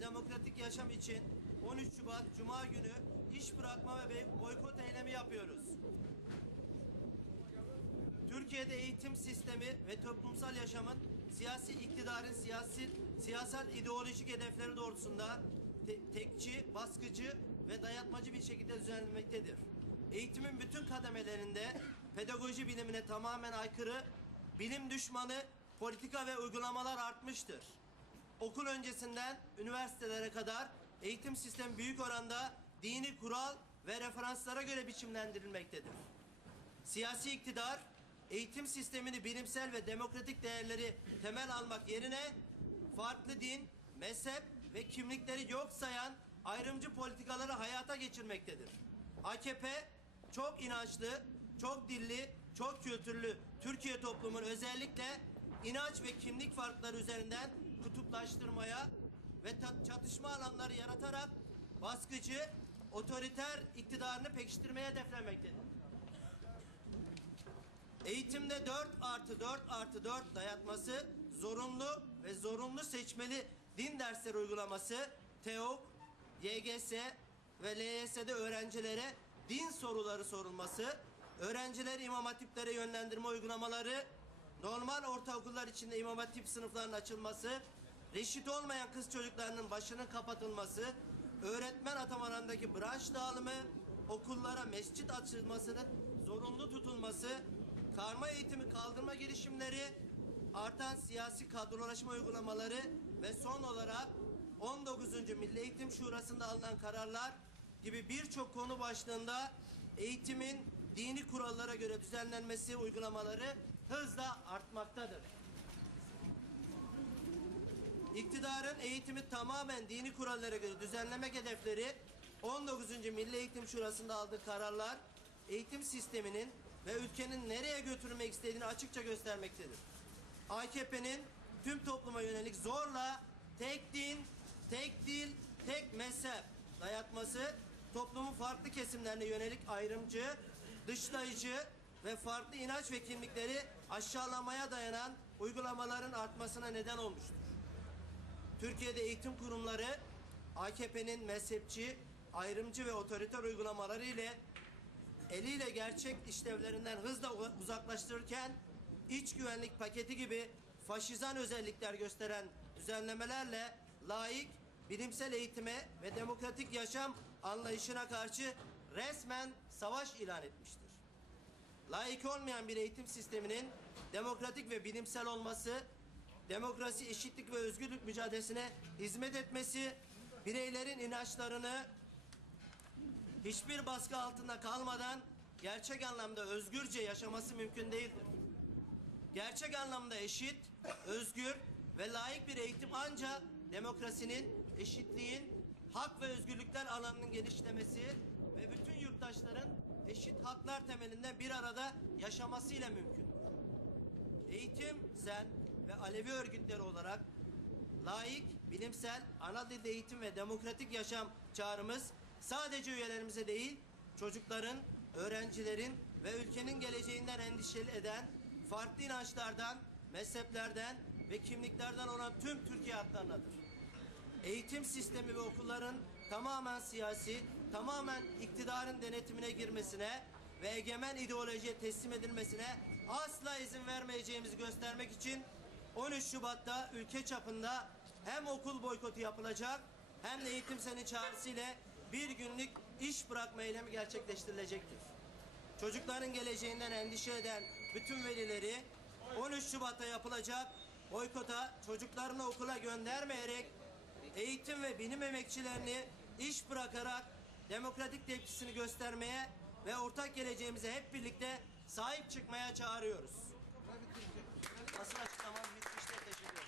demokratik yaşam için 13 Şubat Cuma günü iş bırakma ve boykot eylemi yapıyoruz. Türkiye'de eğitim sistemi ve toplumsal yaşamın siyasi iktidarın siyasi siyasal ideolojik hedefleri doğrultusunda te- tekçi, baskıcı ve dayatmacı bir şekilde düzenlenmektedir. Eğitimin bütün kademelerinde pedagoji bilimine tamamen aykırı, bilim düşmanı politika ve uygulamalar artmıştır. Okul öncesinden üniversitelere kadar eğitim sistemi büyük oranda dini kural ve referanslara göre biçimlendirilmektedir. Siyasi iktidar eğitim sistemini bilimsel ve demokratik değerleri temel almak yerine farklı din, mezhep ve kimlikleri yok sayan ayrımcı politikaları hayata geçirmektedir. AKP çok inançlı, çok dilli, çok kültürlü Türkiye toplumun özellikle inanç ve kimlik farkları üzerinden kutuplaştırmaya ve çatışma alanları yaratarak baskıcı, otoriter iktidarını pekiştirmeye hedeflemektedir. Eğitimde 4 artı 4 artı 4 dayatması, zorunlu ve zorunlu seçmeli din dersleri uygulaması, TEOK, YGS ve LYS'de öğrencilere din soruları sorulması, öğrenciler imam hatiplere yönlendirme uygulamaları, normal ortaokullar içinde imam hatip sınıflarının açılması, reşit olmayan kız çocuklarının başının kapatılması, öğretmen atamalarındaki branş dağılımı, okullara mescit açılmasının zorunlu tutulması, karma eğitimi kaldırma girişimleri, artan siyasi kadrolaşma uygulamaları ve son olarak 19. Milli Eğitim Şurası'nda alınan kararlar gibi birçok konu başlığında eğitimin dini kurallara göre düzenlenmesi uygulamaları hızla artmaktadır. İktidarın eğitimi tamamen dini kurallara göre düzenlemek hedefleri 19. Milli Eğitim Şurası'nda aldığı kararlar eğitim sisteminin ve ülkenin nereye götürmek istediğini açıkça göstermektedir. AKP'nin tüm topluma yönelik zorla tek din, tek dil, tek mezhep dayatması toplumun farklı kesimlerine yönelik ayrımcı, dışlayıcı ve farklı inanç ve kimlikleri aşağılamaya dayanan uygulamaların artmasına neden olmuştur. Türkiye'de eğitim kurumları AKP'nin mezhepçi, ayrımcı ve otoriter uygulamaları ile eliyle gerçek işlevlerinden hızla uzaklaştırırken iç güvenlik paketi gibi faşizan özellikler gösteren düzenlemelerle laik, bilimsel eğitime ve demokratik yaşam anlayışına karşı resmen savaş ilan etmiştir. Layık olmayan bir eğitim sisteminin demokratik ve bilimsel olması, demokrasi, eşitlik ve özgürlük mücadelesine hizmet etmesi, bireylerin inançlarını hiçbir baskı altında kalmadan gerçek anlamda özgürce yaşaması mümkün değildir. Gerçek anlamda eşit, özgür ve layık bir eğitim ancak demokrasinin, eşitliğin, hak ve özgürlükler alanının genişlemesi ve bütün yurttaşların eşit haklar temelinde bir arada yaşamasıyla mümkün. Eğitim, sen ve Alevi örgütleri olarak layık, bilimsel, ana dilde eğitim ve demokratik yaşam çağrımız sadece üyelerimize değil, çocukların, öğrencilerin ve ülkenin geleceğinden endişeli eden, farklı inançlardan, mezheplerden ve kimliklerden olan tüm Türkiye halklarınadır. Eğitim sistemi ve okulların tamamen siyasi, tamamen iktidarın denetimine girmesine ve egemen ideolojiye teslim edilmesine asla izin vermeyeceğimizi göstermek için 13 Şubat'ta ülke çapında hem okul boykotu yapılacak hem de eğitim seni çağrısıyla bir günlük iş bırakma eylemi gerçekleştirilecektir. Çocukların geleceğinden endişe eden bütün velileri 13 Şubat'ta yapılacak boykota çocuklarını okula göndermeyerek eğitim ve bilim emekçilerini iş bırakarak demokratik tepkisini göstermeye ve ortak geleceğimize hep birlikte sahip çıkmaya çağırıyoruz. Basın açıklamam bitmiştir. Teşekkür